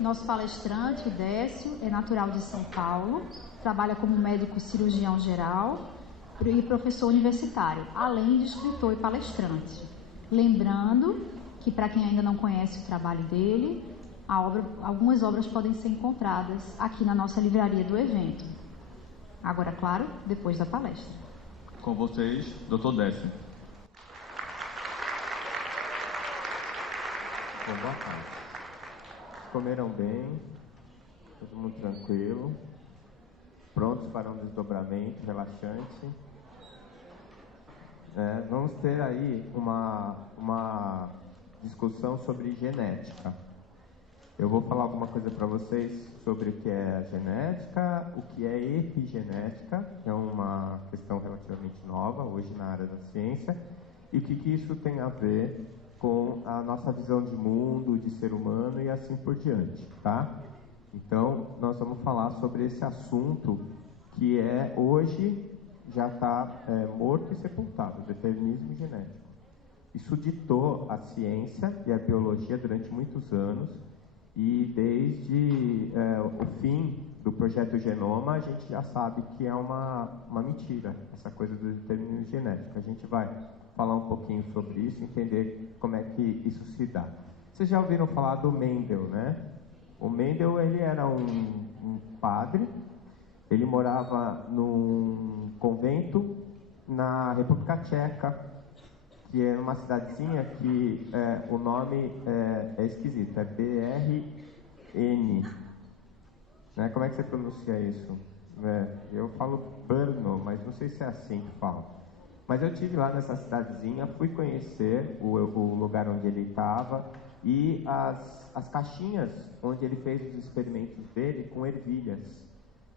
Nosso palestrante, o Décio, é natural de São Paulo, trabalha como médico cirurgião geral e professor universitário, além de escritor e palestrante. Lembrando que, para quem ainda não conhece o trabalho dele, algumas obras podem ser encontradas aqui na nossa livraria do evento. Agora, claro, depois da palestra. Com vocês, Dr. Décio. Boa tarde. Comeram bem, todo mundo tranquilo, prontos para um desdobramento relaxante. Vamos ter aí uma discussão sobre genética. Eu vou falar alguma coisa para vocês sobre o que é a genética, o que é epigenética, que é uma questão relativamente nova hoje na área da ciência, e o que isso tem a ver com a nossa visão de mundo, de ser humano e assim por diante, tá? Então, nós vamos falar sobre esse assunto que hoje já está morto e sepultado, o determinismo genético. Isso ditou a ciência e a biologia durante muitos anos, e desde o fim do projeto Genoma, a gente já sabe que é uma mentira, essa coisa do determinismo genético. A gente vai falar um pouquinho sobre isso, entender como é que isso se dá. Vocês já ouviram falar do Mendel, né? O Mendel, ele era um padre, ele morava num convento na República Tcheca, que é uma cidadezinha que o nome é esquisito, é BRN. Né? Como é que você pronuncia isso? Eu falo Brno, mas não sei se é assim que fala. Mas eu estive lá nessa cidadezinha, fui conhecer o lugar onde ele estava e as caixinhas onde ele fez os experimentos dele com ervilhas.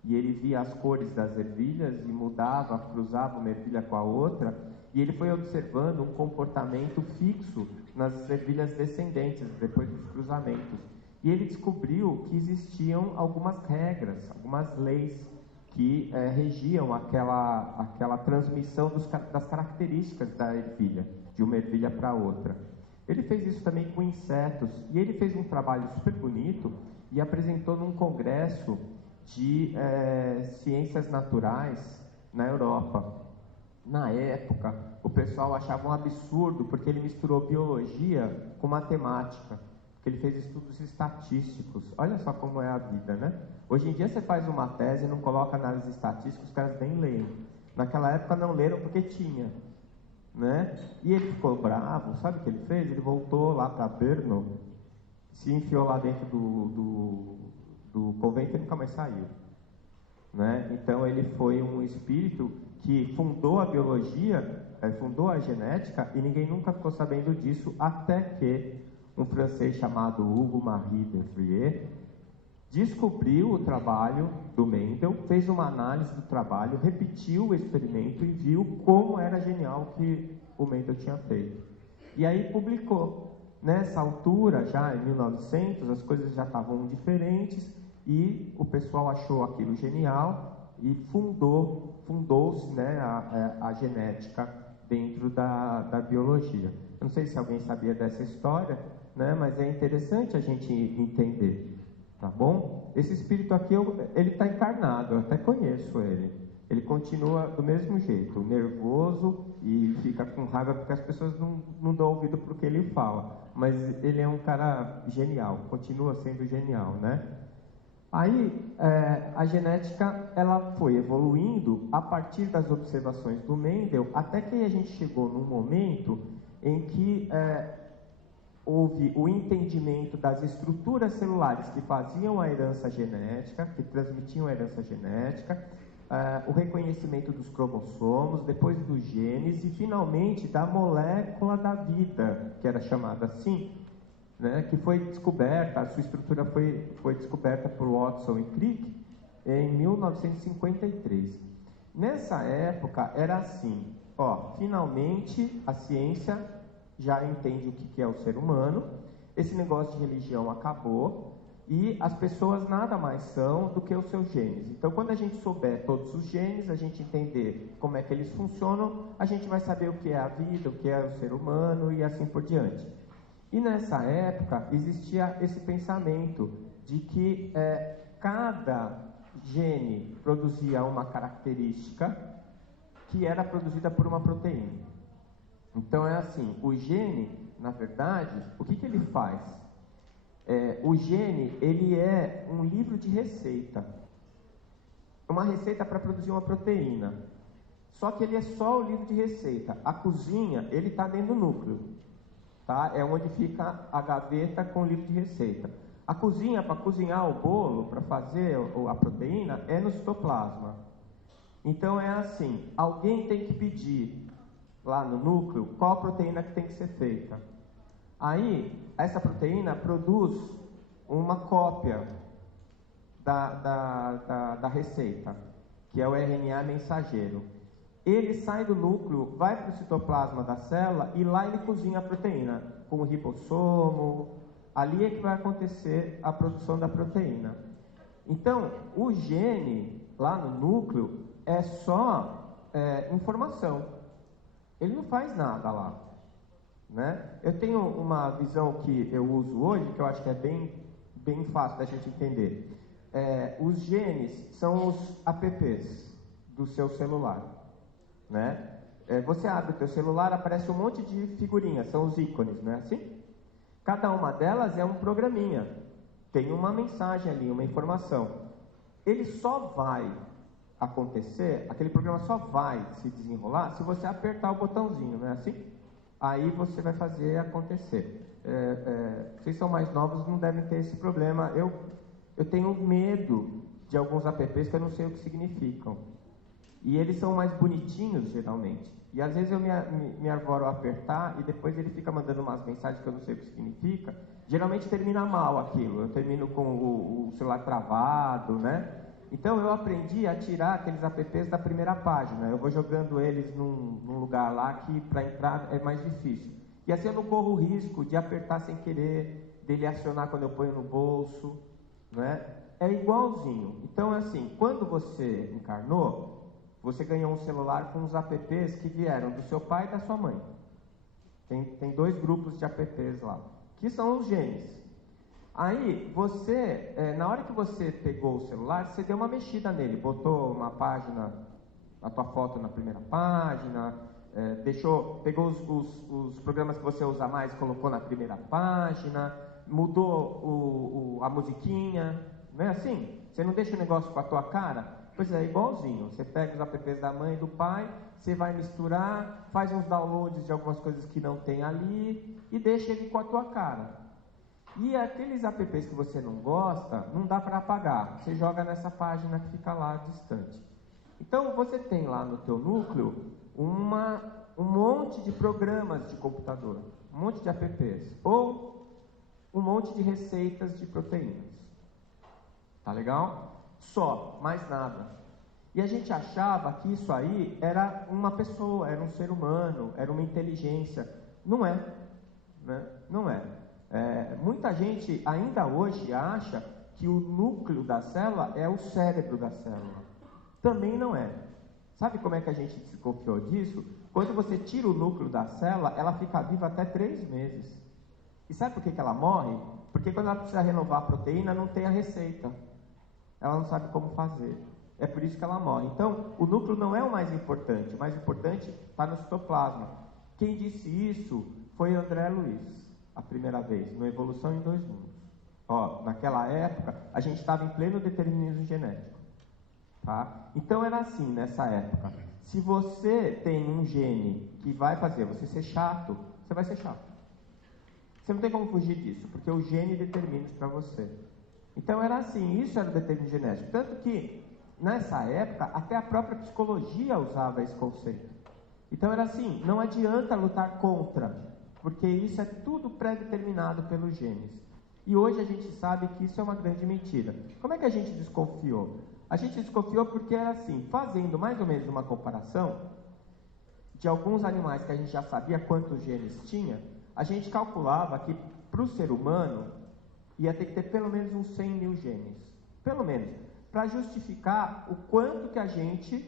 E ele via as cores das ervilhas e mudava, cruzava uma ervilha com a outra. E ele foi observando um comportamento fixo nas ervilhas descendentes, depois dos cruzamentos. E ele descobriu que existiam algumas regras, algumas leis que regiam aquela transmissão das características da ervilha, de uma ervilha para outra. Ele fez isso também com insetos, e ele fez um trabalho super bonito e apresentou num congresso de ciências naturais na Europa. Na época, o pessoal achava um absurdo, porque ele misturou biologia com matemática, porque ele fez estudos estatísticos. Olha só como é a vida, né? Hoje em dia você faz uma tese e não coloca análise estatística, os caras nem leem. Naquela época não leram porque tinha, né? E ele ficou bravo, sabe o que ele fez? Ele voltou lá para Brno, se enfiou lá dentro do convento e nunca mais saiu. Né? Então ele foi um espírito que fundou a biologia, fundou a genética, e ninguém nunca ficou sabendo disso, até que um francês chamado Hugo Marie de Vries descobriu o trabalho do Mendel, fez uma análise do trabalho, repetiu o experimento e viu como era genial o que o Mendel tinha feito. E aí publicou. Nessa altura, já em 1900, as coisas já estavam diferentes, e o pessoal achou aquilo genial e fundou-se, né, a genética dentro da biologia. Eu não sei se alguém sabia dessa história, né, mas é interessante a gente entender, tá bom? Esse espírito aqui, ele está encarnado, eu até conheço ele. Ele continua do mesmo jeito, nervoso, e fica com raiva porque as pessoas não dão ouvido para o que ele fala. Mas ele é um cara genial, continua sendo genial, né? Aí, a genética, ela foi evoluindo a partir das observações do Mendel, até que a gente chegou num momento em que houve o entendimento das estruturas celulares que faziam a herança genética, que transmitiam a herança genética, o reconhecimento dos cromossomos, depois dos genes e, finalmente, da molécula da vida, que era chamada assim, né, que foi descoberta, a sua estrutura foi descoberta por Watson e Crick em 1953. Nessa época era assim, finalmente a ciência já entende o que é o ser humano, esse negócio de religião acabou e as pessoas nada mais são do que os seus genes. Então, quando a gente souber todos os genes, a gente entender como é que eles funcionam, a gente vai saber o que é a vida, o que é o ser humano e assim por diante. E nessa época existia esse pensamento de que cada gene produzia uma característica que era produzida por uma proteína. Então é assim, o gene, na verdade, o que ele faz? O gene, ele é um livro de receita. Uma receita para produzir uma proteína. Só que ele é só o livro de receita. A cozinha, ele está dentro do núcleo. Tá? É onde fica a gaveta com o livro de receita. A cozinha, para cozinhar o bolo, para fazer a proteína, é no citoplasma. Então é assim, alguém tem que pedir lá no núcleo qual a proteína que tem que ser feita. Aí, essa proteína produz uma cópia da receita, que é o RNA mensageiro. Ele sai do núcleo, vai para o citoplasma da célula e lá ele cozinha a proteína com o ribossomo. Ali é que vai acontecer a produção da proteína. Então, o gene lá no núcleo é só informação. Ele não faz nada lá, né? Eu tenho uma visão que eu uso hoje, que eu acho que é bem fácil da gente entender. Os genes são os apps do seu celular, né? Você abre o teu celular, aparece um monte de figurinhas, são os ícones, não é assim? Cada uma delas é um programinha, tem uma mensagem ali, uma informação. Ele só vai acontecer, aquele programa só vai se desenrolar se você apertar o botãozinho, não é assim? Aí você vai fazer acontecer. Vocês são mais novos, não devem ter esse problema. Eu tenho medo de alguns apps que eu não sei o que significam. E eles são mais bonitinhos, geralmente. E às vezes eu me arvoro a apertar e depois ele fica mandando umas mensagens que eu não sei o que significa. Geralmente termina mal aquilo. Eu termino com o celular travado, né? Então eu aprendi a tirar aqueles apps da primeira página. Eu vou jogando eles num lugar lá que para entrar é mais difícil. E assim eu não corro o risco de apertar sem querer, dele acionar quando eu ponho no bolso, né? É igualzinho. Então é assim, quando você encarnou, você ganhou um celular com os apps que vieram do seu pai e da sua mãe. Tem 2 grupos de apps lá, que são os genes. Aí, você, na hora que você pegou o celular, você deu uma mexida nele, botou uma página, a tua foto na primeira página, pegou os programas que você usa mais, colocou na primeira página, mudou a musiquinha, não é assim? Você não deixa o negócio com a tua cara? Pois é, igualzinho. Você pega os apps da mãe e do pai, você vai misturar, faz uns downloads de algumas coisas que não tem ali e deixa ele com a tua cara. E aqueles apps que você não gosta, não dá para apagar. Você joga nessa página que fica lá distante. Então você tem lá no teu núcleo um monte de programas de computador, um monte de apps, ou um monte de receitas de proteínas. Tá legal? Só, mais nada. E a gente achava que isso aí era uma pessoa, era um ser humano, era uma inteligência. Não é, né? Não é. Muita gente ainda hoje acha que o núcleo da célula é o cérebro da célula. Também não é. Sabe como é que a gente desconfiou disso? Quando você tira o núcleo da célula, ela fica viva até 3 meses. E sabe por que ela morre? Porque quando ela precisa renovar a proteína, não tem a receita. Ela não sabe como fazer. É por isso que ela morre. Então, o núcleo não é o mais importante. O mais importante está no citoplasma. Quem disse isso foi André Luiz, a primeira vez, no Evolução em 2 Mundos. Naquela época, a gente estava em pleno determinismo genético. Tá? Então, era assim, nessa época. Se você tem um gene que vai fazer você ser chato, você vai ser chato. Você não tem como fugir disso, porque o gene determina isso para você. Então era assim, isso era o determinismo genético. Tanto que, nessa época, até a própria psicologia usava esse conceito. Então era assim, não adianta lutar contra, porque isso é tudo pré-determinado pelos genes. E hoje a gente sabe que isso é uma grande mentira. Como é que a gente desconfiou? A gente desconfiou porque era assim, fazendo mais ou menos uma comparação de alguns animais que a gente já sabia quantos genes tinha, a gente calculava que para o ser humano ia ter que ter pelo menos uns 100 mil genes. Pelo menos. Para justificar o quanto que a gente,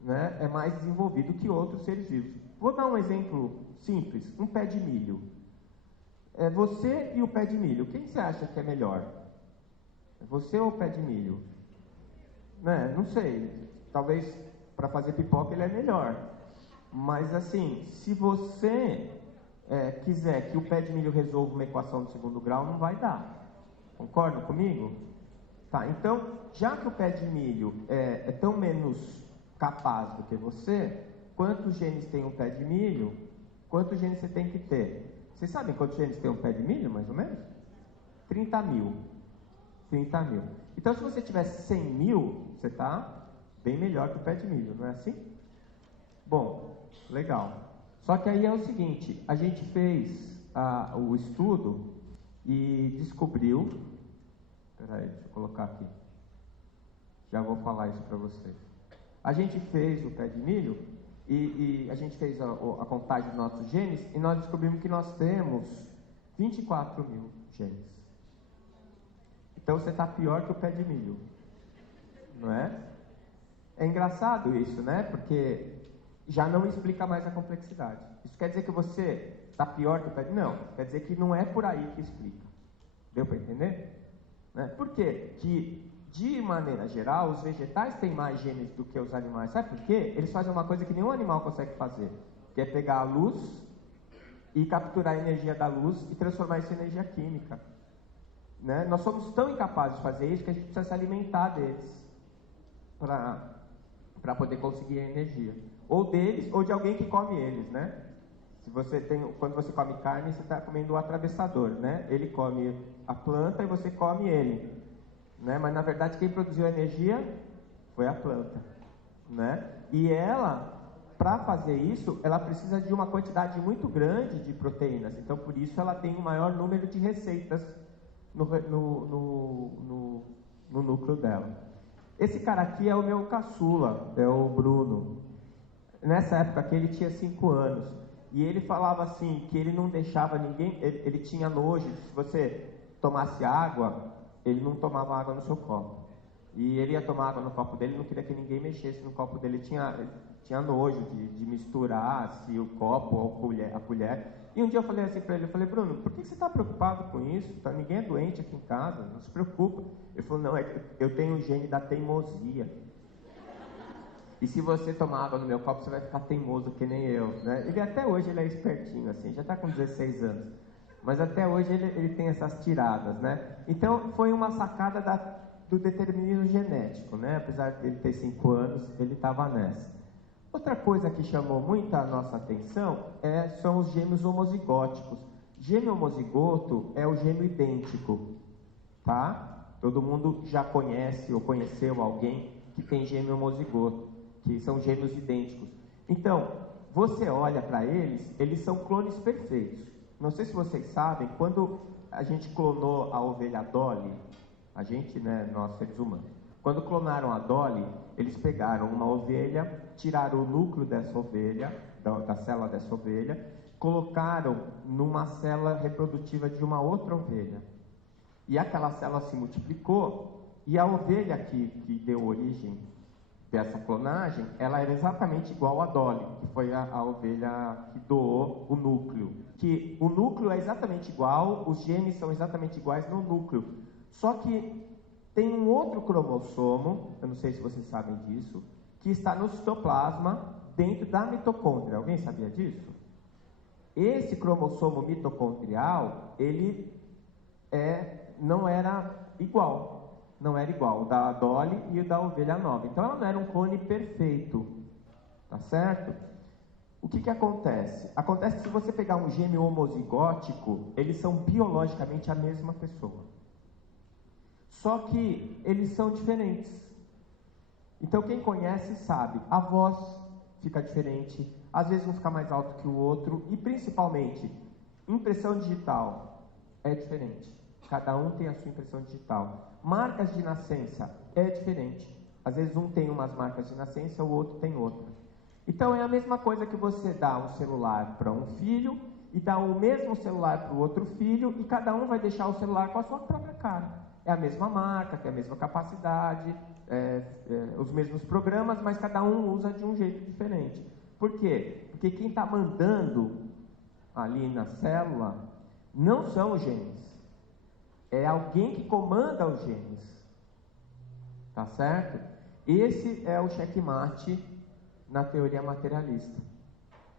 né, é mais desenvolvido que outros seres vivos. Vou dar um exemplo simples. Um pé de milho. Você e o pé de milho. Quem você acha que é melhor? Você ou o pé de milho? Né? Não sei. Talvez para fazer pipoca ele é melhor. Mas assim, se você quiser que o pé de milho resolva uma equação de segundo grau, não vai dar. Concordam comigo? Tá, então, já que o pé de milho é tão menos capaz do que você, quantos genes tem um pé de milho? Quantos genes você tem que ter? Vocês sabem quantos genes tem um pé de milho, mais ou menos? 30 mil. 30 mil. Então, se você tivesse 100 mil, você está bem melhor que o pé de milho, não é assim? Bom, legal. Só que aí é o seguinte, a gente fez o estudo e descobriu... Peraí, deixa eu colocar aqui. Já vou falar isso para vocês. A gente fez o pé de milho e a gente fez a contagem dos nossos genes e nós descobrimos que nós temos 24 mil genes. Então você está pior que o pé de milho, não é? É engraçado isso, né? Porque já não explica mais a complexidade. Isso quer dizer que você está pior que o pé de milho? Não, quer dizer que não é por aí que explica. Deu para entender? Né? Por quê? Que, de maneira geral, os vegetais têm mais genes do que os animais. Sabe por quê? Eles fazem uma coisa que nenhum animal consegue fazer, que é pegar a luz e capturar a energia da luz e transformar isso em energia química. Né? Nós somos tão incapazes de fazer isso que a gente precisa se alimentar deles para poder conseguir a energia. Ou deles, ou de alguém que come eles, né? Quando você come carne, você está comendo o atravessador, né? Ele come a planta e você come ele, né? Mas na verdade quem produziu a energia foi a planta, né? E ela, para fazer isso, ela precisa de uma quantidade muito grande de proteínas. Então por isso ela tem o maior número de receitas no núcleo dela. Esse cara aqui é o meu caçula, é o Bruno. Nessa época aqui ele tinha 5 anos. E ele falava assim, que ele não deixava ninguém, ele tinha nojo, se você tomasse água, ele não tomava água no seu copo. E ele ia tomar água no copo dele, não queria que ninguém mexesse no copo dele, tinha nojo de misturar se o copo ou a colher. E um dia eu falei assim para ele, eu falei, Bruno, por que você está preocupado com isso? Ninguém é doente aqui em casa, não se preocupa. Ele falou, não, eu tenho o gene da teimosia. E se você tomar água no meu copo, você vai ficar teimoso que nem eu, né? Ele até hoje ele é espertinho, assim, já está com 16 anos. Mas até hoje ele tem essas tiradas, né? Então, foi uma sacada do determinismo genético, né? Apesar de ele ter 5 anos, ele estava nessa. Outra coisa que chamou muito a nossa atenção são os gêmeos homozigóticos. Gêmeo homozigoto é o gêmeo idêntico, tá? Todo mundo já conhece ou conheceu alguém que tem gêmeo homozigoto, que são gêmeos idênticos. Então, você olha para eles são clones perfeitos. Não sei se vocês sabem, quando a gente clonou a ovelha Dolly, a gente, né, nós seres humanos, quando clonaram a Dolly, eles pegaram uma ovelha, tiraram o núcleo dessa ovelha, da célula dessa ovelha, colocaram numa célula reprodutiva de uma outra ovelha. E aquela célula se multiplicou, e a ovelha que deu origem dessa clonagem, ela era exatamente igual a Dolly, que foi a ovelha que doou o núcleo. Que o núcleo é exatamente igual, os genes são exatamente iguais no núcleo. Só que tem um outro cromossomo, eu não sei se vocês sabem disso, que está no citoplasma dentro da mitocôndria. Alguém sabia disso? Esse cromossomo mitocondrial, ele não era igual. Não era igual, o da Dolly e o da ovelha nova. Então ela não era um clone perfeito, tá certo? O que acontece? Acontece que se você pegar um gêmeo homozigótico, eles são biologicamente a mesma pessoa. Só que eles são diferentes. Então quem conhece sabe, a voz fica diferente, às vezes um fica mais alto que o outro, e principalmente, impressão digital é diferente. Cada um tem a sua impressão digital. Marcas de nascença é diferente. Às vezes um tem umas marcas de nascença, o outro tem outra. Então é a mesma coisa que você dá um celular para um filho e dá o mesmo celular para o outro filho e cada um vai deixar o celular com a sua própria cara. É a mesma marca, tem a mesma capacidade, os mesmos programas, mas cada um usa de um jeito diferente. Por quê? Porque quem está mandando ali na célula não são os genes. É alguém que comanda os genes. Tá certo? Esse é o checkmate na teoria materialista.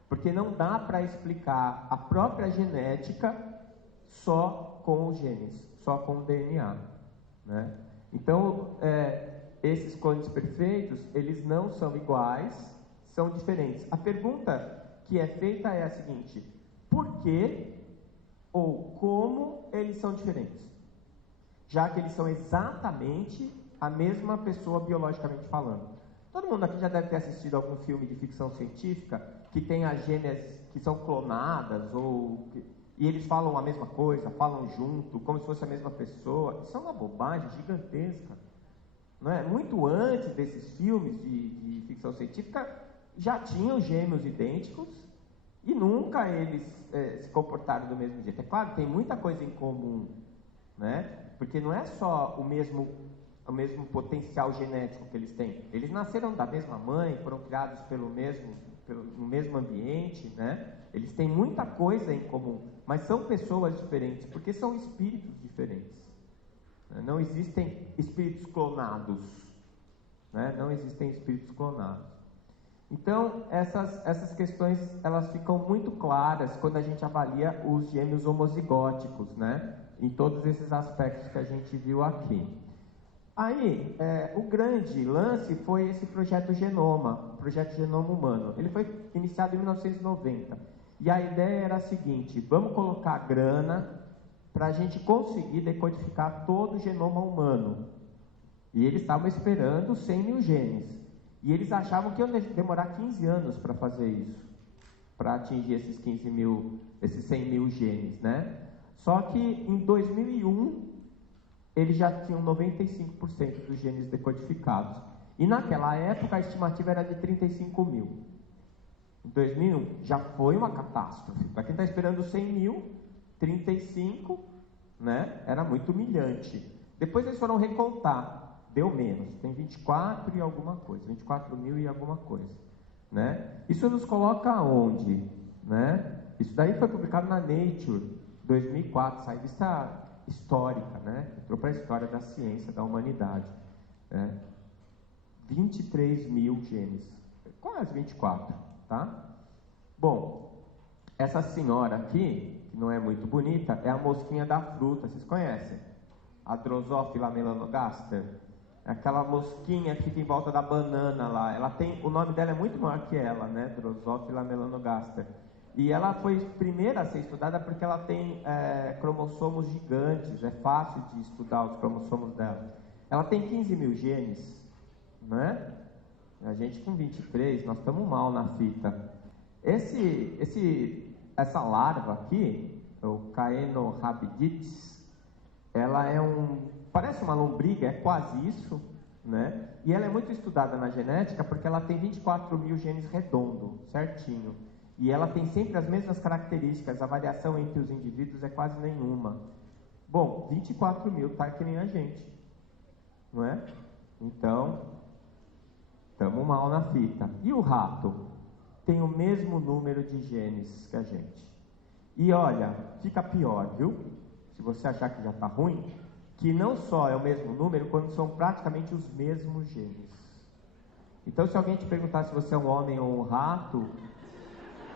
Porque não dá para explicar a própria genética só com os genes, só com o DNA, né? Então, esses clones perfeitos, eles não são iguais, são diferentes. A pergunta que é feita é a seguinte: por que ou como eles são diferentes? Já que eles são exatamente a mesma pessoa biologicamente falando. Todo mundo aqui já deve ter assistido algum filme de ficção científica que tem as gêmeas que são clonadas e eles falam a mesma coisa, falam junto, como se fosse a mesma pessoa. Isso é uma bobagem gigantesca. Não é? Muito antes desses filmes de ficção científica, já tinham gêmeos idênticos e nunca eles se comportaram do mesmo jeito. É claro, tem muita coisa em comum, né? Porque não é só o mesmo potencial genético que eles têm. Eles nasceram da mesma mãe, foram criados no mesmo ambiente, né? Eles têm muita coisa em comum, mas são pessoas diferentes, porque são espíritos diferentes. Não existem espíritos clonados, né? Não existem espíritos clonados. Então, essas questões, elas ficam muito claras quando a gente avalia os gêmeos homozigóticos, né? Em todos esses aspectos que a gente viu aqui. Aí, o grande lance foi esse projeto Genoma, projeto Genoma Humano. Ele foi iniciado em 1990. E a ideia era a seguinte: vamos colocar grana para a gente conseguir decodificar todo o genoma humano. E eles estavam esperando 100 mil genes. E eles achavam que ia demorar 15 anos para fazer isso, para atingir esses 100 mil genes, né? Só que em 2001, eles já tinham 95% dos genes decodificados. E naquela época a estimativa era de 35 mil. Em 2001 já foi uma catástrofe. Para quem está esperando 100 mil, 35, né? Era muito humilhante. Depois eles foram recontar. Deu menos, tem 24 e alguma coisa, 24 mil e alguma coisa, né? Isso nos coloca aonde, né? Isso daí foi publicado na Nature, 2004, essa revista histórica, né? Entrou para a história da ciência, da humanidade, né? 23 mil genes, quase 24, tá? Bom, essa senhora aqui, que não é muito bonita, é a mosquinha da fruta, vocês conhecem? A Drosophila melanogaster. Aquela mosquinha que fica em volta da banana lá. O nome dela é muito maior que ela, né? Drosophila melanogaster. E ela foi a primeira a ser estudada porque ela tem cromossomos gigantes. É fácil de estudar os cromossomos dela. Ela tem 15 mil genes, né? A gente com 23, nós estamos mal na fita. Essa larva aqui, o Caenorhabditis, ela parece uma lombriga, é quase isso, né? E ela é muito estudada na genética porque ela tem 24 mil genes redondo, certinho. E ela tem sempre as mesmas características, a variação entre os indivíduos é quase nenhuma. Bom, 24 mil tá que nem a gente, não é? Então, estamos mal na fita. E o rato? Tem o mesmo número de genes que a gente. E olha, fica pior, viu? Se você achar que já está ruim, que não só é o mesmo número, quando são praticamente os mesmos genes. Então, se alguém te perguntar se você é um homem ou um rato,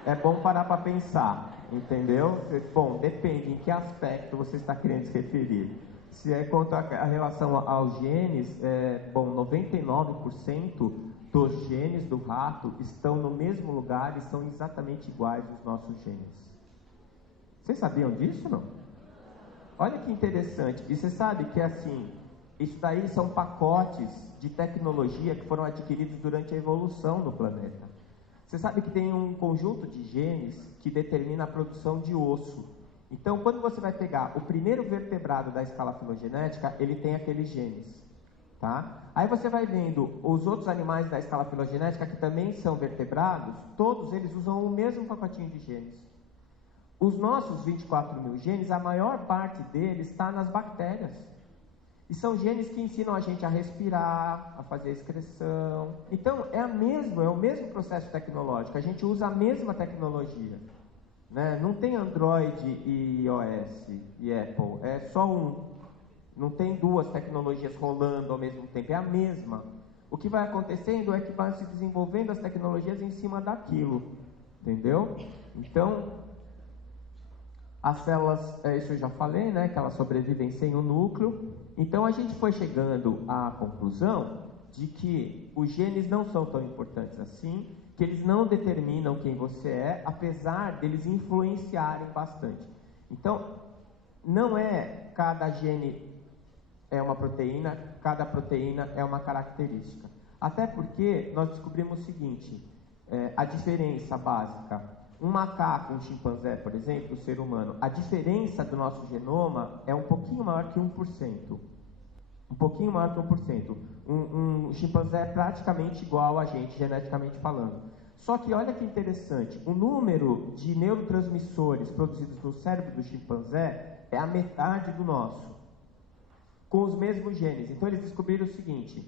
é bom parar para pensar, entendeu? Bom, depende em que aspecto você está querendo se referir. Se é quanto a relação aos genes, 99% dos genes do rato estão no mesmo lugar e são exatamente iguais aos nossos genes. Vocês sabiam disso, não? Olha que interessante. E você sabe que assim, isso daí são pacotes de tecnologia que foram adquiridos durante a evolução do planeta. Você sabe que tem um conjunto de genes que determina a produção de osso. Então, quando você vai pegar o primeiro vertebrado da escala filogenética, ele tem aqueles genes, tá? Aí você vai vendo os outros animais da escala filogenética que também são vertebrados, todos eles usam o mesmo pacotinho de genes. Os nossos 24 mil genes, a maior parte deles está nas bactérias. E são genes que ensinam a gente a respirar, a fazer excreção. Então, é o mesmo processo tecnológico, a gente usa a mesma tecnologia, né? Não tem Android e iOS e Apple, é só um. Não tem duas tecnologias rolando ao mesmo tempo, é a mesma. O que vai acontecendo é que vai se desenvolvendo as tecnologias em cima daquilo, entendeu? Então, as células, isso eu já falei, né, que elas sobrevivem sem o núcleo. Então a gente foi chegando à conclusão de que os genes não são tão importantes assim, que eles não determinam quem você é, apesar deles influenciarem bastante. Então, não é cada gene é uma proteína, cada proteína é uma característica. Até porque nós descobrimos o seguinte, a diferença básica, um macaco, um chimpanzé, por exemplo, o ser humano, a diferença do nosso genoma é um pouquinho maior que 1%. Um pouquinho maior que 1%. Um chimpanzé é praticamente igual a gente, geneticamente falando. Só que olha que interessante, o número de neurotransmissores produzidos no cérebro do chimpanzé é a metade do nosso, com os mesmos genes. Então eles descobriram o seguinte,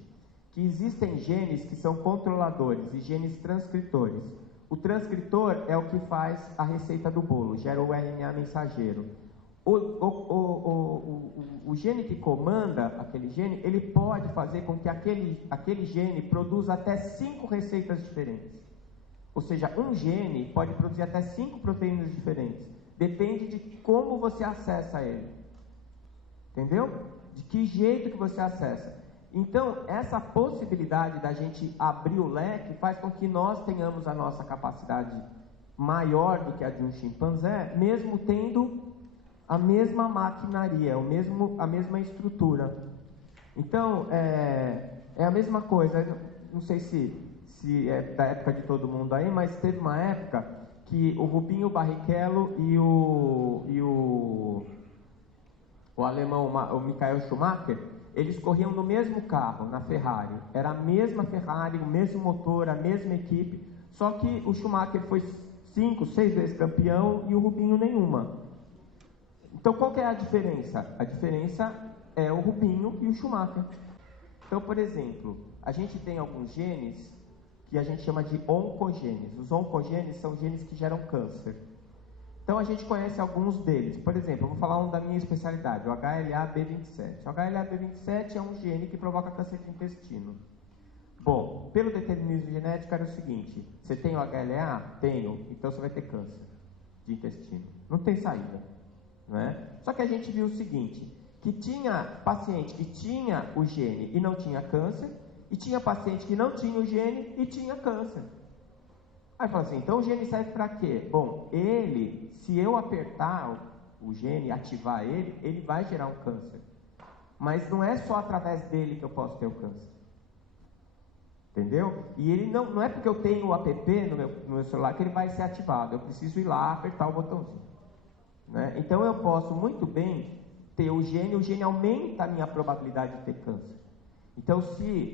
que existem genes que são controladores e genes transcritores. O transcritor é o que faz a receita do bolo, gera o RNA mensageiro. O gene que comanda aquele gene, ele pode fazer com que aquele gene produza até 5 receitas diferentes. Ou seja, um gene pode produzir até 5 proteínas diferentes. Depende de como você acessa ele. Entendeu? De que jeito que você acessa. Então, essa possibilidade da gente abrir o leque faz com que nós tenhamos a nossa capacidade maior do que a de um chimpanzé, mesmo tendo a mesma maquinaria, a mesma estrutura. Então, é a mesma coisa. Não sei se é da época de todo mundo aí, mas teve uma época que o Rubinho Barrichello e o alemão, o Michael Schumacher, eles corriam no mesmo carro, na Ferrari. Era a mesma Ferrari, o mesmo motor, a mesma equipe, só que o Schumacher foi 5, 6 vezes campeão e o Rubinho nenhuma. Então, qual que é a diferença? A diferença é o Rubinho e o Schumacher. Então, por exemplo, a gente tem alguns genes que a gente chama de oncogenes. Os oncogenes são genes que geram câncer. Então a gente conhece alguns deles. Por exemplo, eu vou falar um da minha especialidade, o HLA-B27. O HLA-B27 é um gene que provoca câncer de intestino. Bom, pelo determinismo genético era o seguinte, você tem o HLA? Tenho, então você vai ter câncer de intestino. Não tem saída, não é? Só que a gente viu o seguinte, que tinha paciente que tinha o gene e não tinha câncer, e tinha paciente que não tinha o gene e tinha câncer. Aí fala assim, então o gene serve para quê? Bom, se eu apertar o gene, ativar ele vai gerar um câncer. Mas não é só através dele que eu posso ter o câncer. Entendeu? E ele não é porque eu tenho o app no meu celular que ele vai ser ativado. Eu preciso ir lá, apertar o botãozinho. Né? Então eu posso muito bem ter o gene aumenta a minha probabilidade de ter câncer. Então,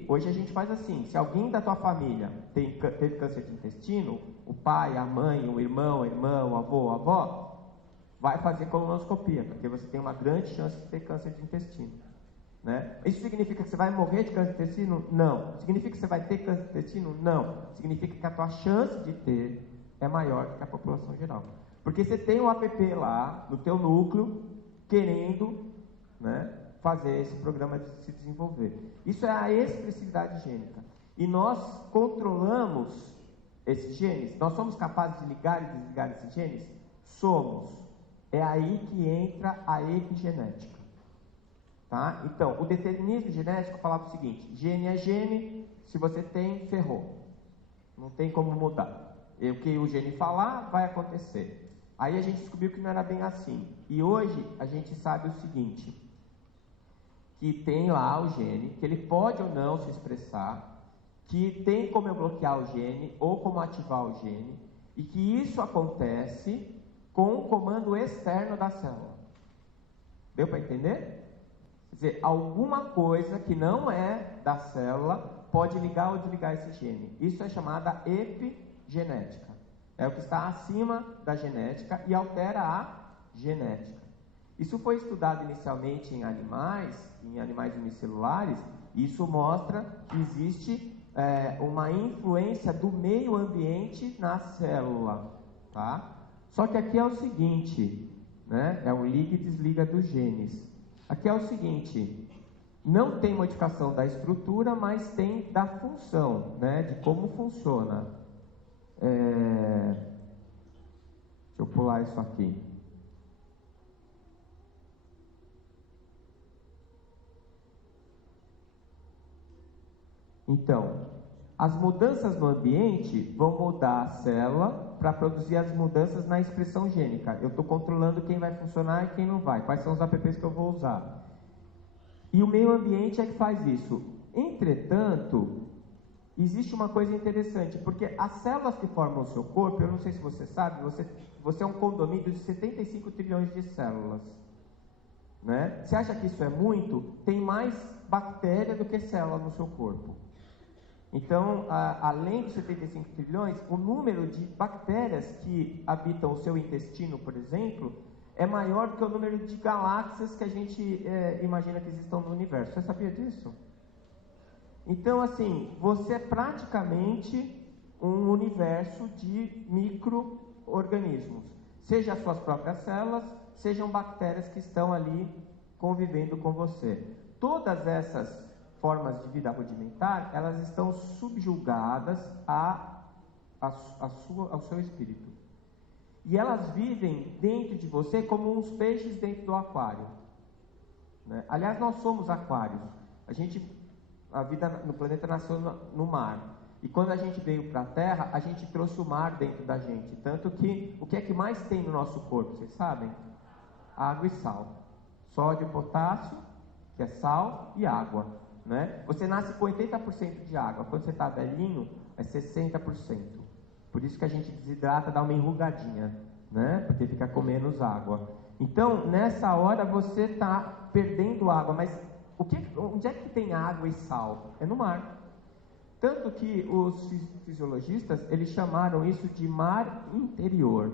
hoje a gente faz assim, se alguém da tua família teve câncer de intestino, o pai, a mãe, o irmão, a irmã, o avô, a avó, vai fazer colonoscopia, porque você tem uma grande chance de ter câncer de intestino. Né? Isso significa que você vai morrer de câncer de intestino? Não. Significa que você vai ter câncer de intestino? Não. Significa que a tua chance de ter é maior do que a população geral. Porque você tem um app lá, no teu núcleo, querendo, né, fazer esse programa de se desenvolver. Isso é a expressividade gênica. E nós controlamos esses genes? Nós somos capazes de ligar e desligar esses genes? Somos. É aí que entra a epigenética. Tá? Então, o determinismo genético falava o seguinte, gene é gene, se você tem, ferrou. Não tem como mudar. O que o gene falar, vai acontecer. Aí a gente descobriu que não era bem assim. E hoje a gente sabe o seguinte, que tem lá o gene, que ele pode ou não se expressar, que tem como eu bloquear o gene ou como ativar o gene, e que isso acontece com o comando externo da célula. Deu para entender? Quer dizer, alguma coisa que não é da célula pode ligar ou desligar esse gene. Isso é chamada epigenética. É o que está acima da genética e altera a genética. Isso foi estudado inicialmente em animais unicelulares, e isso mostra que existe uma influência do meio ambiente na célula, tá? Só que aqui é o seguinte, né? É o liga e desliga dos genes. Aqui é o seguinte, não tem modificação da estrutura, mas tem da função, né, de como funciona. Deixa eu pular isso aqui. Então, as mudanças no ambiente vão mudar a célula para produzir as mudanças na expressão gênica. Eu estou controlando quem vai funcionar e quem não vai, quais são os apps que eu vou usar. E o meio ambiente é que faz isso. Entretanto, existe uma coisa interessante, porque as células que formam o seu corpo, eu não sei se você sabe, você é um condomínio de 75 trilhões de células. Né? Você acha que isso é muito? Tem mais bactéria do que célula no seu corpo. Então, além de 75 trilhões, o número de bactérias que habitam o seu intestino, por exemplo, é maior do que o número de galáxias que a gente imagina que existam no universo. Você sabia disso? Então, assim, você é praticamente um universo de micro-organismos. Seja as suas próprias células, sejam bactérias que estão ali convivendo com você. Todas essas formas de vida rudimentar, elas estão subjugadas ao seu espírito. E elas vivem dentro de você como uns peixes dentro do aquário. Né? Aliás, nós somos aquários. A vida no planeta nasceu no mar. E quando a gente veio para a Terra, a gente trouxe o mar dentro da gente. Tanto que, o que é que mais tem no nosso corpo, vocês sabem? Água e sal. Sódio, potássio, que é sal, e água. Né? Você nasce com 80% de água, quando você está velhinho, é 60%. Por isso que a gente desidrata, dá uma enrugadinha, né? Porque fica com menos água. Então, nessa hora, você está perdendo água, mas onde é que tem água e sal? É no mar. Tanto que os fisiologistas, eles chamaram isso de mar interior.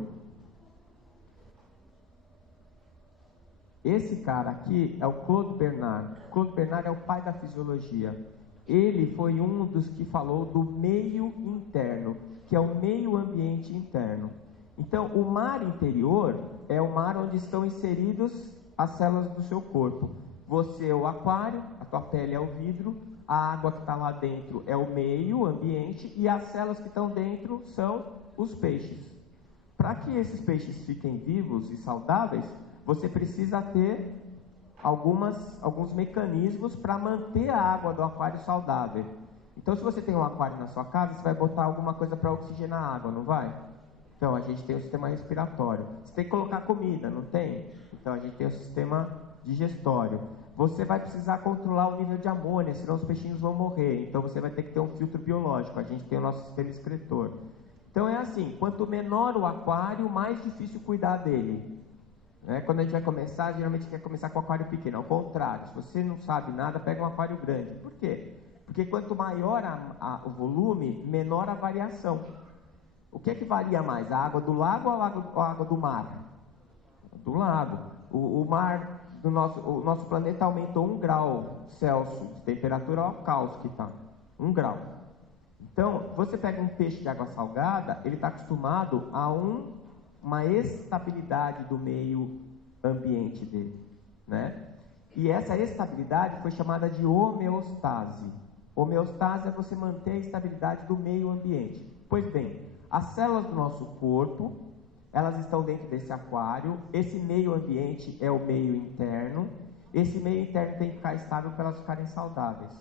Esse cara aqui é o Claude Bernard. Claude Bernard é o pai da fisiologia. Ele foi um dos que falou do meio interno, que é o meio ambiente interno. Então, o mar interior é o mar onde estão inseridos as células do seu corpo. Você é o aquário, a tua pele é o vidro, a água que está lá dentro é o meio ambiente e as células que estão dentro são os peixes. Para que esses peixes fiquem vivos e saudáveis, você precisa ter alguns mecanismos para manter a água do aquário saudável. Então, se você tem um aquário na sua casa, você vai botar alguma coisa para oxigenar a água, não vai? Então, a gente tem o sistema respiratório. Você tem que colocar comida, não tem? Então, a gente tem o sistema digestório. Você vai precisar controlar o nível de amônia, senão os peixinhos vão morrer. Então, você vai ter que ter um filtro biológico. A gente tem o nosso sistema excretor. Então, é assim, quanto menor o aquário, mais difícil cuidar dele. Quando a gente vai começar, geralmente quer começar com o aquário pequeno. Ao contrário, se você não sabe nada, pega um aquário grande. Por quê? Porque quanto maior o volume, menor a variação. O que é que varia mais? A água do lago ou a água do mar? Do lago. O mar o nosso planeta aumentou 1 grau Celsius de temperatura, ao caos que está. 1 grau. Então, você pega um peixe de água salgada, ele está acostumado a uma estabilidade do meio ambiente dele, né? E essa estabilidade foi chamada de homeostase. Homeostase é você manter a estabilidade do meio ambiente. Pois bem, as células do nosso corpo, elas estão dentro desse aquário. Esse meio ambiente é o meio interno. Esse meio interno tem que ficar estável para elas ficarem saudáveis.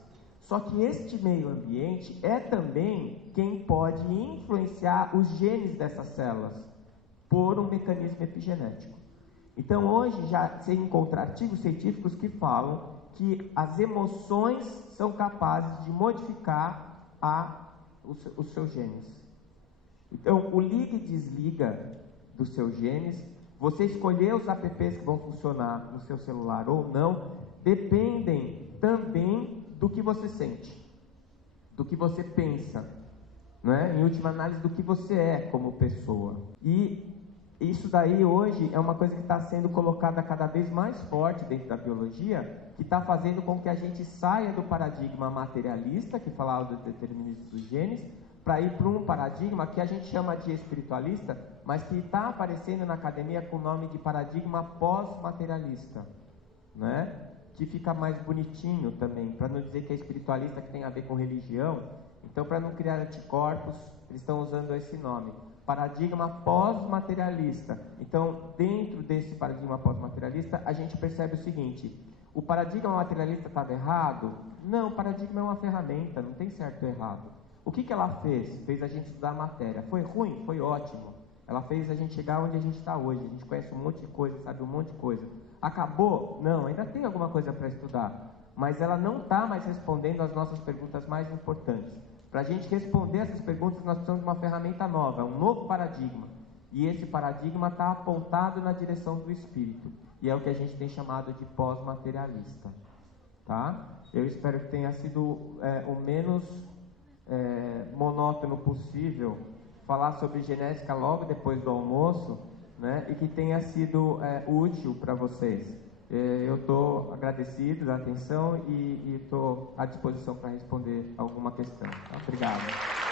Só que este meio ambiente é também quem pode influenciar os genes dessas células por um mecanismo epigenético. Então, hoje já se encontra artigos científicos que falam que as emoções são capazes de modificar os seus genes. Então, o liga e desliga dos seus genes, você escolher os apps que vão funcionar no seu celular ou não, dependem também do que você sente, do que você pensa, né? Em última análise, do que você é como pessoa. E isso daí hoje é uma coisa que está sendo colocada cada vez mais forte dentro da biologia, que está fazendo com que a gente saia do paradigma materialista, que falava do determinismo dos genes, para ir para um paradigma que a gente chama de espiritualista, mas que está aparecendo na academia com o nome de paradigma pós-materialista. né? Que fica mais bonitinho também, para não dizer que é espiritualista, que tem a ver com religião. Então, para não criar anticorpos, eles estão usando esse nome. Paradigma pós-materialista. Então, dentro desse paradigma pós-materialista, a gente percebe o seguinte: o paradigma materialista estava errado? Não, o paradigma é uma ferramenta, não tem certo ou errado. O que ela fez? Fez a gente estudar a matéria. Foi ruim? Foi ótimo. Ela fez a gente chegar onde a gente está hoje. A gente conhece um monte de coisa, sabe um monte de coisa. Acabou? Não, ainda tem alguma coisa para estudar. Mas ela não está mais respondendo as nossas perguntas mais importantes. Para a gente responder essas perguntas, nós precisamos de uma ferramenta nova, um novo paradigma. E esse paradigma está apontado na direção do espírito. E é o que a gente tem chamado de pós-materialista. Tá? Eu espero que tenha sido o menos monótono possível falar sobre genética logo depois do almoço, né? E que tenha sido útil para vocês. Eu estou agradecido da atenção e estou à disposição para responder alguma questão. Tá? Obrigado.